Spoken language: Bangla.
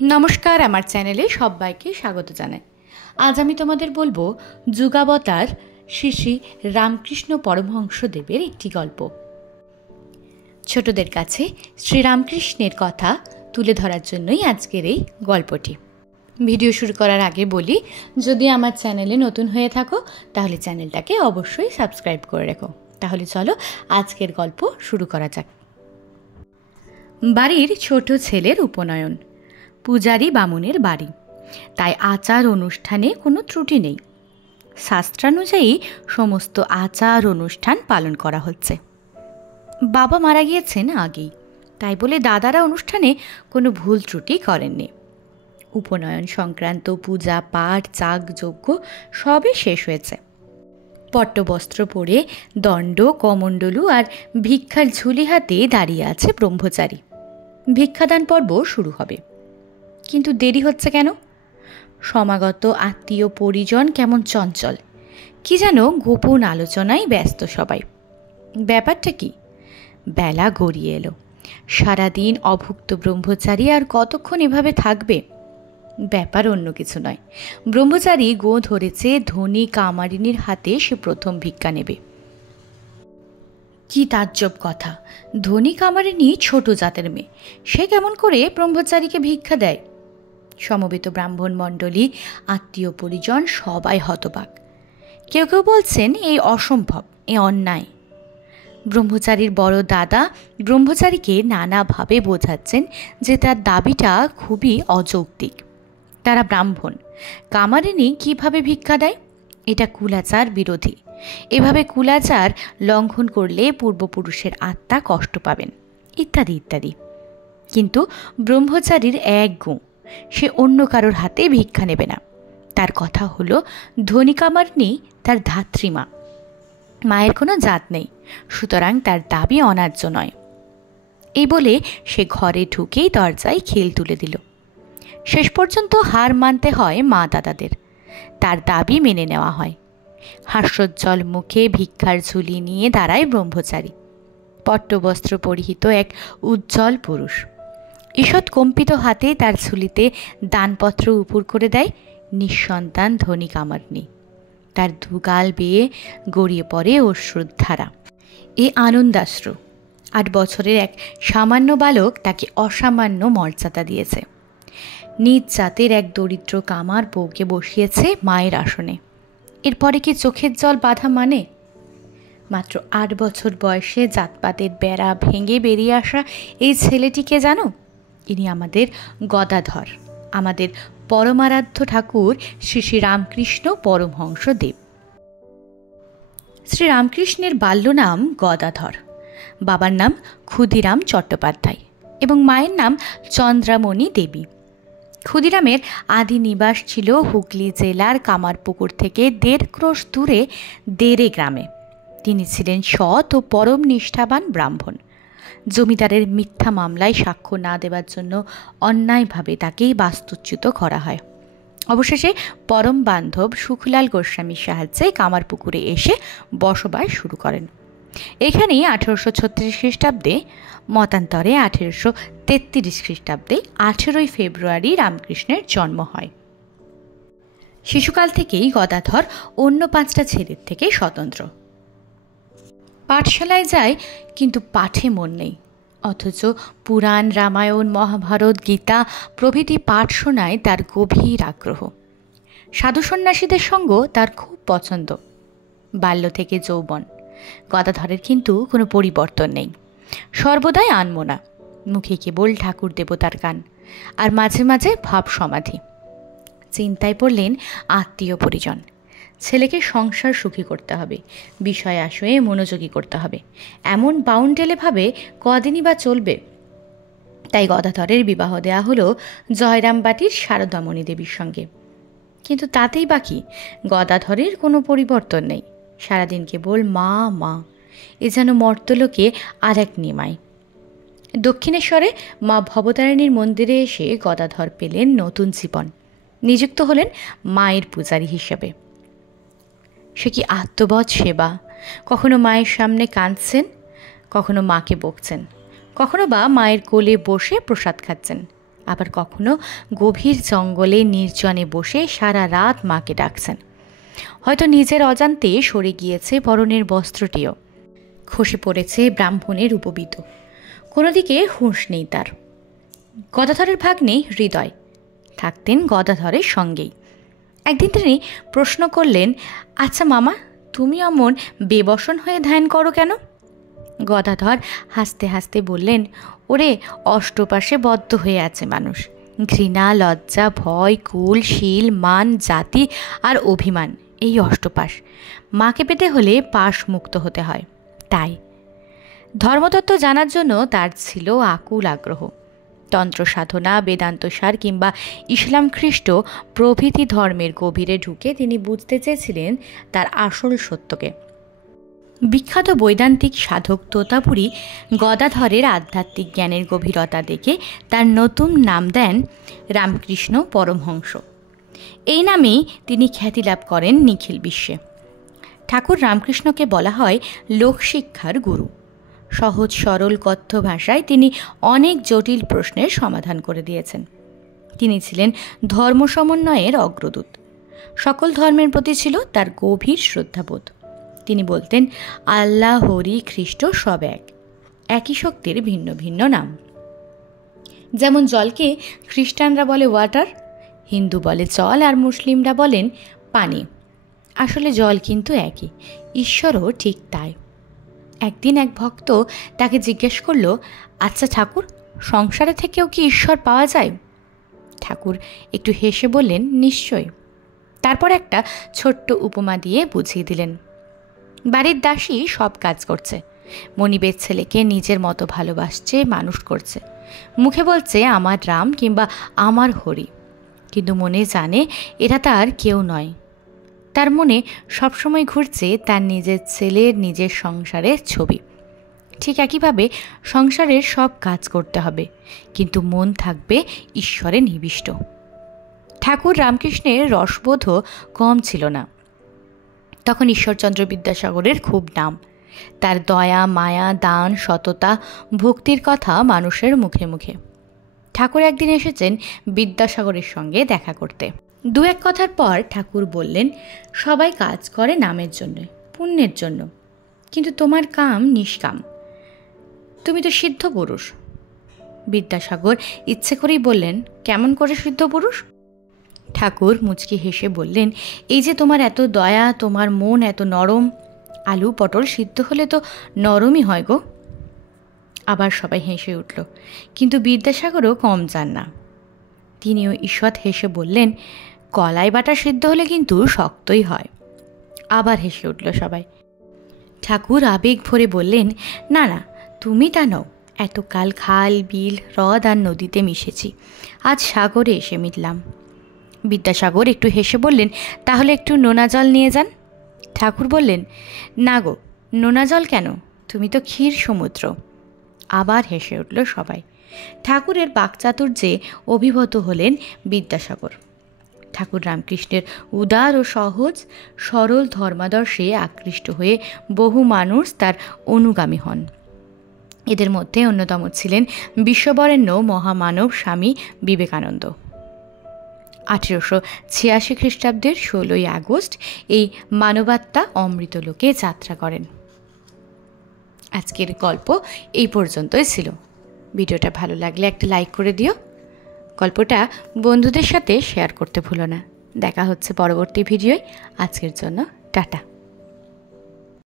নমস্কার, আমার চ্যানেলে সবাইকে স্বাগত জানাই। আজ আমি তোমাদের বলবো যুগাবতার শ্রী শ্রী রামকৃষ্ণ পরমহংসদেবের একটি গল্প। ছোটদের কাছে শ্রীরামকৃষ্ণের কথা তুলে ধরার জন্যই আজকের এই গল্পটি। ভিডিও শুরু করার আগে বলি, যদি আমার চ্যানেলে নতুন হয়ে থাকো তাহলে চ্যানেলটাকে অবশ্যই সাবস্ক্রাইব করে রেখো। তাহলে চলো আজকের গল্প শুরু করা যাক। বাড়ির ছোট ছেলের উপনয়ন, পূজারী বামুনের বাড়ি, তাই আচার অনুষ্ঠানে কোনো ত্রুটি নেই। শাস্ত্রানুযায়ী সমস্ত আচার অনুষ্ঠান পালন করা হচ্ছে। বাবা মারা গিয়েছেন আগেই, তাই বলে দাদারা অনুষ্ঠানে কোনো ভুল ত্রুটি করেননি। উপনয়ন সংক্রান্ত পূজা পাঠ যাগযজ্ঞ সবই শেষ হয়েছে। পট্টবস্ত্র পরে দণ্ড কমণ্ডলু আর ভিক্ষার ঝুলি হাতে দাঁড়িয়ে আছে ব্রহ্মচারী। ভিক্ষাদান পর্ব শুরু হবে, কিন্তু দেরি হচ্ছে কেন? সমাগত আত্মীয় পরিজন কেমন চঞ্চল, কি যেন গোপন আলোচনায় ব্যস্ত সবাই। ব্যাপারটা কি? বেলা গড়িয়ে এলো। সারাদিন অভুক্ত ব্রহ্মচারী আর কতক্ষণ এভাবে থাকবে? ব্যাপার অন্য কিছু নয়। ব্রহ্মচারী গো ধরেছে ধনী কামারিনীর হাতে সে প্রথম ভিক্ষা নেবে। কি তাজ্জব কথা! ধনী কামারিনী ছোট জাতের মেয়ে, সে কেমন করে ব্রহ্মচারীকে ভিক্ষা দেয়? সমবেত ব্রাহ্মণ মণ্ডলী, আত্মীয় পরিজন সবাই হতবাক। কেউ কেউ বলছেন এই অসম্ভব, এ অন্যায়। ব্রহ্মচারীর বড় দাদা ব্রহ্মচারীকে নানাভাবে বোঝাচ্ছেন যে তার দাবিটা খুবই অযৌক্তিক। তারা ব্রাহ্মণ, কামারিনী কিভাবে ভিক্ষা দেয়? এটা কুলাচার বিরোধী। এভাবে কুলাচার লঙ্ঘন করলে পূর্বপুরুষের আত্মা কষ্ট পাবেন, ইত্যাদি ইত্যাদি। কিন্তু ব্রহ্মচারীর এক গুণ, সে অন্য কারোর হাতে ভিক্ষা নেবে না। তার কথা হলো, ধনী কামারিনী তার ধাত্রীমা, মায়ের কোনো জাত নেই, সুতরাং তার দাবি অন্যায্য নয়। এই বলে সে ঘরে ঢুকেই দরজায় খিল তুলে দিল। শেষ পর্যন্ত হার মানতে হয় মা দাদাদের, তার দাবি মেনে নেওয়া হয়। হাস্যোজ্জ্বল মুখে ভিক্ষার ঝুলি নিয়ে দাঁড়ায় ব্রহ্মচারী, পট্টবস্ত্র পরিহিত এক উজ্জ্বল পুরুষ। ঈষৎ কম্পিত হাতে তার ঝুলিতে দানপত্র উপুর করে দেয় নিঃসন্তান ধনী কামারিনী। তার দুগাল বেয়ে গড়িয়ে পড়ে অশ্রুধারা। এ আনন্দাশ্রু। 8 বছরের এক সামান্য বালক তাকে অসামান্য মর্যাদা দিয়েছে। নিজ জাতের এক দরিদ্র কামার বউকে বসিয়েছে মায়ের আসনে। এরপরে কি চোখের জল বাঁধা মানে? মাত্র 8 বছর বয়সে জাতপাতের বেড়া ভেঙে বেরিয়ে আসা এই ছেলেটিকে জানো? ইনি আমাদের গদাধর, আমাদের পরমারাধ্য ঠাকুর শ্রী শ্রী রামকৃষ্ণ পরমহংসদেব। শ্রীরামকৃষ্ণের বাল্য নাম গদাধর, বাবার নাম ক্ষুদিরাম চট্টোপাধ্যায় এবং মায়ের নাম চন্দ্রামণি দেবী। ক্ষুদিরামের আদি নিবাস ছিল হুগলি জেলার কামারপুকুর থেকে 1.5 ক্রোশ দূরে দেরে গ্রামে। তিনি ছিলেন সৎ ও পরম নিষ্ঠাবান ব্রাহ্মণ। জমিদারের মিথ্যা মামলায় সাক্ষ্য না দেওয়ার জন্য অন্যায়ভাবে তাকেই বাস্তুচ্যুত করা হয়। অবশেষে পরম বান্ধব সুখলাল গোস্বামীর সাহায্যে কামারপুকুরে এসে বসবাস শুরু করেন। এখানেই 1836 খ্রিস্টাব্দে, মতান্তরে 1833 খ্রিস্টাব্দে 18 ফেব্রুয়ারি রামকৃষ্ণের জন্ম হয়। শিশুকাল থেকেই গদাধর অন্য 5টা ছেলের থেকে স্বতন্ত্র। পাঠশালায় যায়, কিন্তু পাঠে মন নেই। অথচ পুরাণ, রামায়ণ, মহাভারত, গীতা প্রভৃতি পাঠ শোনায় তার গভীর আগ্রহ। সাধু সন্ন্যাসীদের সঙ্গ তার খুব পছন্দ। বাল্য থেকে যৌবন, গদাধরের কিন্তু কোনো পরিবর্তন নেই। সর্বদাই আনমনা, মুখে কেবল ঠাকুর দেবতার গান, আর মাঝে মাঝে ভাব সমাধি। চিন্তায় পড়লেন আত্মীয় পরিজন। ছেলেকে সংসার সুখী করতে হবে, বিষয় আশয়ে মনোযোগী করতে হবে, এমন বাউন্ডেলে ভাবে কদিনই বা চলবে। তাই গদাধরের বিবাহ দেয়া হলো জয়রামবাটির শারদামণি দেবীর সঙ্গে। কিন্তু তাতেই বাকি, গদাধরের কোনো পরিবর্তন নেই। সারাদিন কেবল মা মা, এ যেন মর্তলোকে আর এক নিমাই। দক্ষিণেশ্বরে মা ভবতারিণীর মন্দিরে এসে গদাধর পেলেন নতুন জীবন। নিযুক্ত হলেন মায়ের পূজারী হিসেবে। সে কি আত্মবৎ সেবা! কখনো মায়ের সামনে কাঁদছেন, কখনো মাকে বকছেন, কখনো বা মায়ের কোলে বসে প্রসাদ খাচ্ছেন, আবার কখনো গভীর জঙ্গলে নির্জনে বসে সারা রাত মাকে ডাকছেন। হয়তো নিজের অজান্তে সরে গিয়েছে পরনের বস্ত্রটিও, খসে পড়েছে ব্রাহ্মণের উপবিত। কোনো দিকে হুঁশ নেই তার। গদাধরের ভাগ্নে হৃদয় থাকতেন গদাধরের সঙ্গেই। একদিন তিনি প্রশ্ন করলেন, আচ্ছা মামা, তুমি অমন বেবসন হয়ে ধ্যান করো কেন? গদাধর হাসতে হাসতে বললেন, ওরে, অষ্টপাশে বদ্ধ হয়ে আছে মানুষ। ঘৃণা, লজ্জা, ভয়, কুল, শীল, মান, জাতি আর অভিমান, এই অষ্টপাশ। মাকে পেতে হলে পাশ মুক্ত হতে হয়। তাই ধর্মতত্ত্ব জানার জন্য তার ছিল আকুল আগ্রহ। তন্ত্র সাধনা, বেদান্তসার কিংবা ইসলাম, খ্রিস্ট প্রভৃতি ধর্মের গভীরে ঢুকে তিনি বুঝতে চেয়েছিলেন তার আসল সত্যকে। বিখ্যাত বৈদান্তিক সাধক তোতাপুরী গদাধরের আধ্যাত্মিক জ্ঞানের গভীরতা দেখে তার নতুন নাম দেন রামকৃষ্ণ পরমহংস। এই নামেই তিনি খ্যাতি লাভ করেন নিখিল বিশ্বে। ঠাকুর রামকৃষ্ণকে বলা হয় লোকশিক্ষার গুরু। সহজ সরল কথ্য ভাষায় তিনি অনেক জটিল প্রশ্নের সমাধান করে দিয়েছেন। তিনি ছিলেন ধর্ম সমন্বয়ের অগ্রদূত। সকল ধর্মের প্রতি ছিল তার গভীর শ্রদ্ধাবোধ। তিনি বলতেন, আল্লাহ, হরি, খ্রিস্ট সব এক, একই শক্তির ভিন্ন ভিন্ন নাম। যেমন জলকে খ্রিস্টানরা বলে ওয়াটার, হিন্দু বলে জল, আর মুসলিমরা বলেন পানি। আসলে জল কিন্তু একই, ঈশ্বরও ঠিক তাই। একদিন এক ভক্ত তাকে জিজ্ঞেস করল, আচ্ছা ঠাকুর, সংসারে থেকেও কি ঈশ্বর পাওয়া যায়? ঠাকুর একটু হেসে বললেন, নিশ্চয়। তারপর একটা ছোট্ট উপমা দিয়ে বুঝিয়ে দিলেন। বাড়ির দাসী সব কাজ করছে, মনিবের ছেলেকে নিজের মতো ভালোবাসছে, মানুষ করছে, মুখে বলছে আমার রাম কিংবা আমার হরি, কিন্তু মনে জানে এরা তার কেউ নয়। তার মনে সবসময় ঘুরছে তার নিজের ছেলের, নিজের সংসারের ছবি। ঠিক একইভাবে সংসারের সব কাজ করতে হবে, কিন্তু মন থাকবে ঈশ্বরে নিবিষ্ট। ঠাকুর রামকৃষ্ণের রসবোধও কম ছিল না। তখন ঈশ্বরচন্দ্র বিদ্যাসাগরের খুব নাম। তার দয়া, মায়া, দান, সততা, ভক্তির কথা মানুষের মুখে মুখে। ঠাকুর একদিন এসেছেন বিদ্যাসাগরের সঙ্গে দেখা করতে। দু এক কথার পর ঠাকুর বললেন, সবাই কাজ করে নামের জন্য, পুণ্যের জন্য, কিন্তু তোমার কাম নিষ্কাম। তুমি তো সিদ্ধ পুরুষ। বিদ্যাসাগর ইচ্ছে করেই বললেন, কেমন করে সিদ্ধ পুরুষ? ঠাকুর মুচকি হেসে বললেন, এই যে তোমার এত দয়া, তোমার মন এত নরম, আলু পটল সিদ্ধ হলে তো নরমই হয় গো। আবার সবাই হেসে উঠল, কিন্তু বিদ্যাসাগরও কম যান না। তিনিও ঈষৎ হেসে বললেন, কলাই বাটা সিদ্ধ হলে কিন্তু শক্তই হয়। আবার হেসে উঠল সবাই। ঠাকুর আবেগ ভরে বললেন, না না, তুমি তা নও। এতকাল খাল, বিল, হ্রদ আর নদীতে মিশেছি, আজ সাগরে এসে মিটলাম। বিদ্যাসাগর একটু হেসে বললেন, তাহলে একটু নোনা জল নিয়ে যান। ঠাকুর বললেন, না গো, নোনা জল কেন, তুমি তো ক্ষীর সমুদ্র। আবার হেসে উঠল সবাই। ঠাকুরের বাকচাতুর্যে অভিভূত হলেন বিদ্যাসাগর। ঠাকুর রামকৃষ্ণের উদার ও সহজ সরল ধর্মাদর্শে আকৃষ্ট হয়ে বহু মানুষ তার অনুগামী হন। এদের মধ্যে অন্যতম ছিলেন বিশ্ববরেণ্য মহামানব স্বামী বিবেকানন্দ। 1886 খ্রিস্টাব্দের 16ই আগস্ট এই মানবাত্মা অমৃতলোকে যাত্রা করেন। আজকের গল্প এই পর্যন্তই ছিল। ভিডিওটা ভালো লাগলে একটা লাইক করে দিও। গল্পটা বন্ধুদের সাথে শেয়ার করতে ভুলো না। দেখা হচ্ছে পরবর্তী ভিডিওয়। আজকের জন্য টাটা।